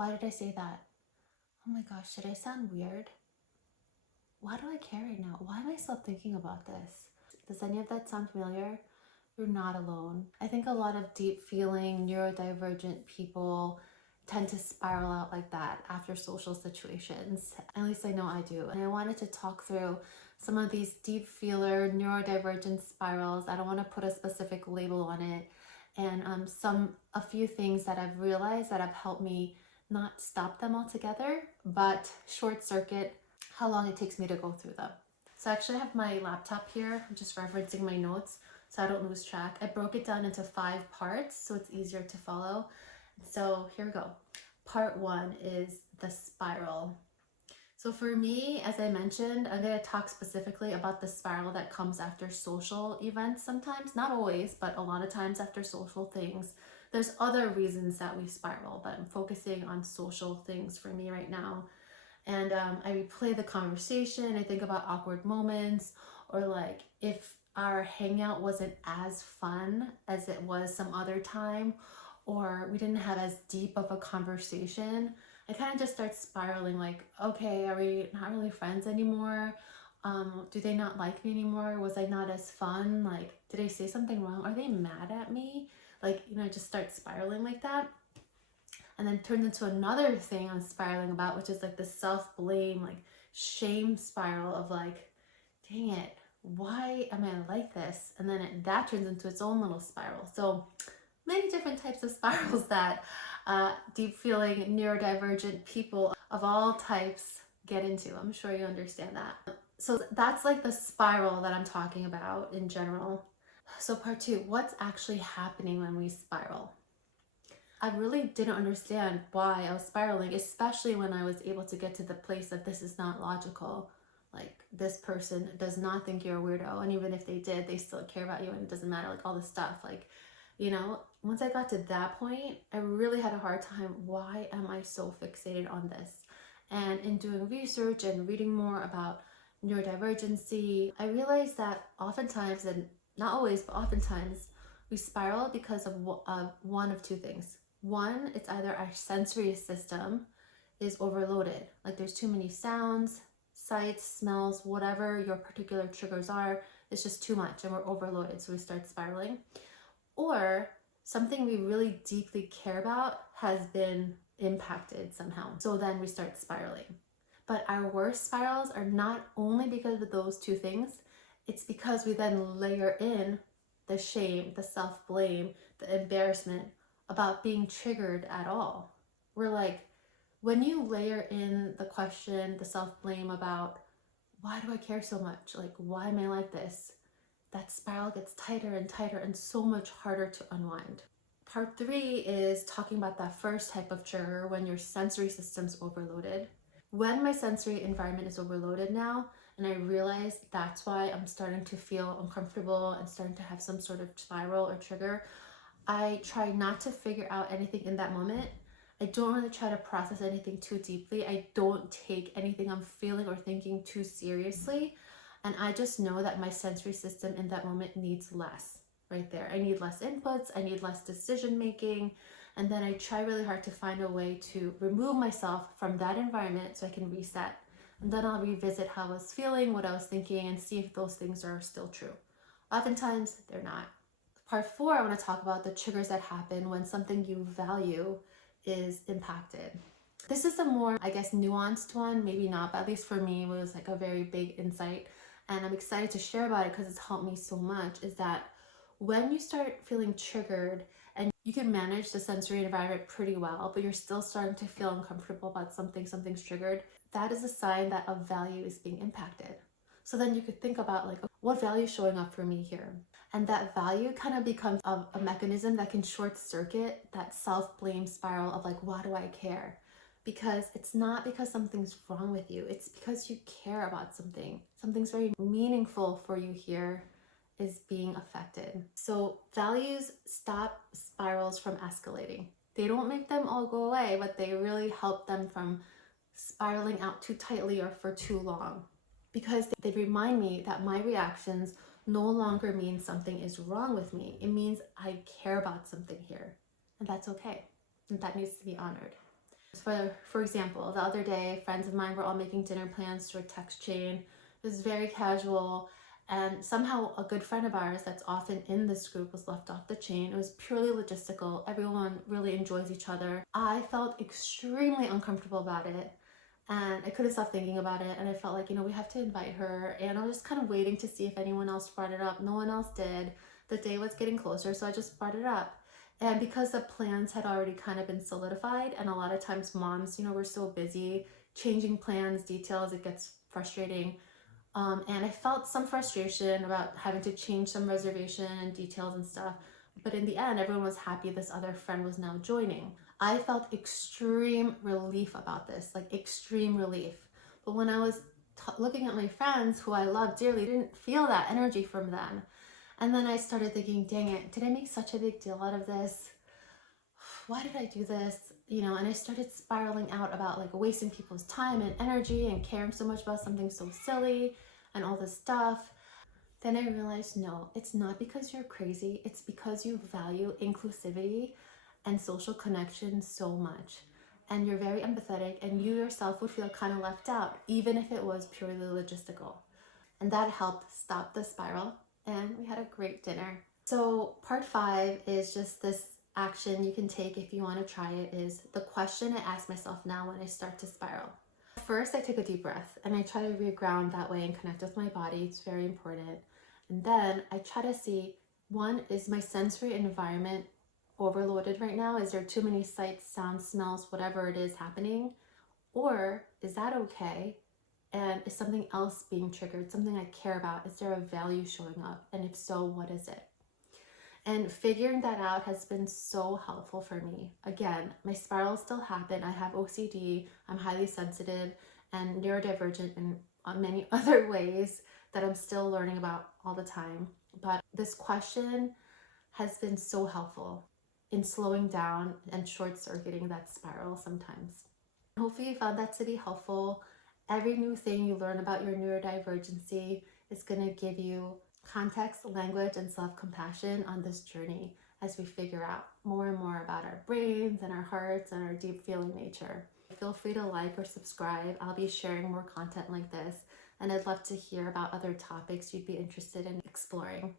Why did I say that? Oh my gosh, did I sound weird? Why do I care right now? Why am I still thinking about this? Does any of that sound familiar? You're not alone. I think a lot of deep feeling neurodivergent people tend to spiral out like that after social situations. At least I know I do. And I wanted to talk through some of these deep feeler neurodivergent spirals. I don't want to put a specific label on it. And a few things that I've realized that have helped me not stop them altogether, but short circuit how long it takes me to go through them. So I actually have my laptop here. I'm just referencing my notes so I don't lose track. I broke it down into 5 parts so it's easier to follow. So here we go. Part 1 is the spiral. So for me, as I mentioned, I'm going to talk specifically about the spiral that comes after social events sometimes, not always, but a lot of times after social things. There's other reasons that we spiral, but I'm focusing on social things for me right now. And I replay the conversation. I think about awkward moments, or like if our hangout wasn't as fun as it was some other time, or we didn't have as deep of a conversation. I kind of just start spiraling like, okay, are we not really friends anymore? Do they not like me anymore? Was I not as fun? Like, did I say something wrong? Are they mad at me? Like, I just start spiraling like that. And then turns into another thing I'm spiraling about, which is like the self-blame, like shame spiral of like, dang it, why am I like this? And then that turns into its own little spiral. So many different types of spirals that deep feeling neurodivergent people of all types get into. I'm sure you understand that. So that's like the spiral that I'm talking about in general. So part 2, what's actually happening when we spiral? I really didn't understand why I was spiraling, especially when I was able to get to the place of this is not logical. Like, this person does not think you're a weirdo, and even if they did, they still care about you, and it doesn't matter, like all this stuff. Like, once I got to that point, I really had a hard time. Why am I so fixated on this? And in doing research and reading more about neurodivergency, I realized that oftentimes, and not always, but oftentimes, we spiral because of one of 2 things. One, it's either our sensory system is overloaded, like there's too many sounds, sights, smells, whatever your particular triggers are, it's just too much and we're overloaded, so we start spiraling. Or something we really deeply care about has been impacted somehow, so then we start spiraling. But our worst spirals are not only because of those 2 things, it's because we then layer in the shame, the self-blame, the embarrassment about being triggered at all. We're like, when you layer in the question, the self-blame about why do I care so much? Like, why am I like this? That spiral gets tighter and tighter and so much harder to unwind. Part 3 is talking about that first type of trigger when your sensory system's overloaded. When my sensory environment is overloaded now, and I realize that's why I'm starting to feel uncomfortable and starting to have some sort of spiral or trigger, I try not to figure out anything in that moment. I don't really try to process anything too deeply. I don't take anything I'm feeling or thinking too seriously. And I just know that my sensory system in that moment needs less right there. I need less inputs, I need less decision making. And then I try really hard to find a way to remove myself from that environment so I can reset. And then I'll revisit how I was feeling, what I was thinking, and see if those things are still true. Oftentimes, they're not. Part 4, I want to talk about the triggers that happen when something you value is impacted. This is a more, I guess, nuanced one, maybe not, but at least for me, it was like a very big insight. And I'm excited to share about it because it's helped me so much, is that when you start feeling triggered and you can manage the sensory environment pretty well, but you're still starting to feel uncomfortable about something's triggered, that is a sign that a value is being impacted. So then you could think about like, what value is showing up for me here? And that value kind of becomes a mechanism that can short circuit that self-blame spiral of like, why do I care? Because it's not because something's wrong with you. It's because you care about something. Something's very meaningful for you here is being affected. So values stop spirals from escalating. They don't make them all go away, but they really help them from spiraling out too tightly or for too long. Because they remind me that my reactions no longer mean something is wrong with me. It means I care about something here. And that's okay. And that needs to be honored. For example, the other day, friends of mine were all making dinner plans through a text chain. It was very casual, and somehow a good friend of ours that's often in this group was left off the chain. It was purely logistical. Everyone really enjoys each other. I felt extremely uncomfortable about it, and I couldn't stop thinking about it, and I felt like, we have to invite her, and I was just kind of waiting to see if anyone else brought it up. No one else did. The day was getting closer, so I just brought it up. And because the plans had already kind of been solidified, and a lot of times moms, we're so busy changing plans, details, it gets frustrating. And I felt some frustration about having to change some reservation details and stuff. But in the end, everyone was happy this other friend was now joining. I felt extreme relief about this, like extreme relief. But when I was looking at my friends who I love dearly, I didn't feel that energy from them. And then I started thinking, dang it, did I make such a big deal out of this? Why did I do this? And I started spiraling out about like wasting people's time and energy and caring so much about something so silly and all this stuff. Then I realized, no, it's not because you're crazy. It's because you value inclusivity and social connection so much. And you're very empathetic, and you yourself would feel kind of left out, even if it was purely logistical. And that helped stop the spiral, and we had a great dinner. So part 5 is just this action you can take if you want to try it, is the question I ask myself now when I start to spiral. First, I take a deep breath and I try to reground that way and connect with my body. It's very important. And then I try to see, one, is my sensory environment overloaded right now? Is there too many sights, sounds, smells, whatever it is happening? Or is that okay? And is something else being triggered, something I care about? Is there a value showing up? And if so, what is it? And figuring that out has been so helpful for me. Again, my spirals still happen. I have OCD, I'm highly sensitive and neurodivergent in many other ways that I'm still learning about all the time. But this question has been so helpful in slowing down and short-circuiting that spiral sometimes. Hopefully you found that to be helpful. Every new thing you learn about your neurodivergency is going to give you context, language, and self-compassion on this journey as we figure out more and more about our brains and our hearts and our deep feeling nature. Feel free to like or subscribe. I'll be sharing more content like this, and I'd love to hear about other topics you'd be interested in exploring.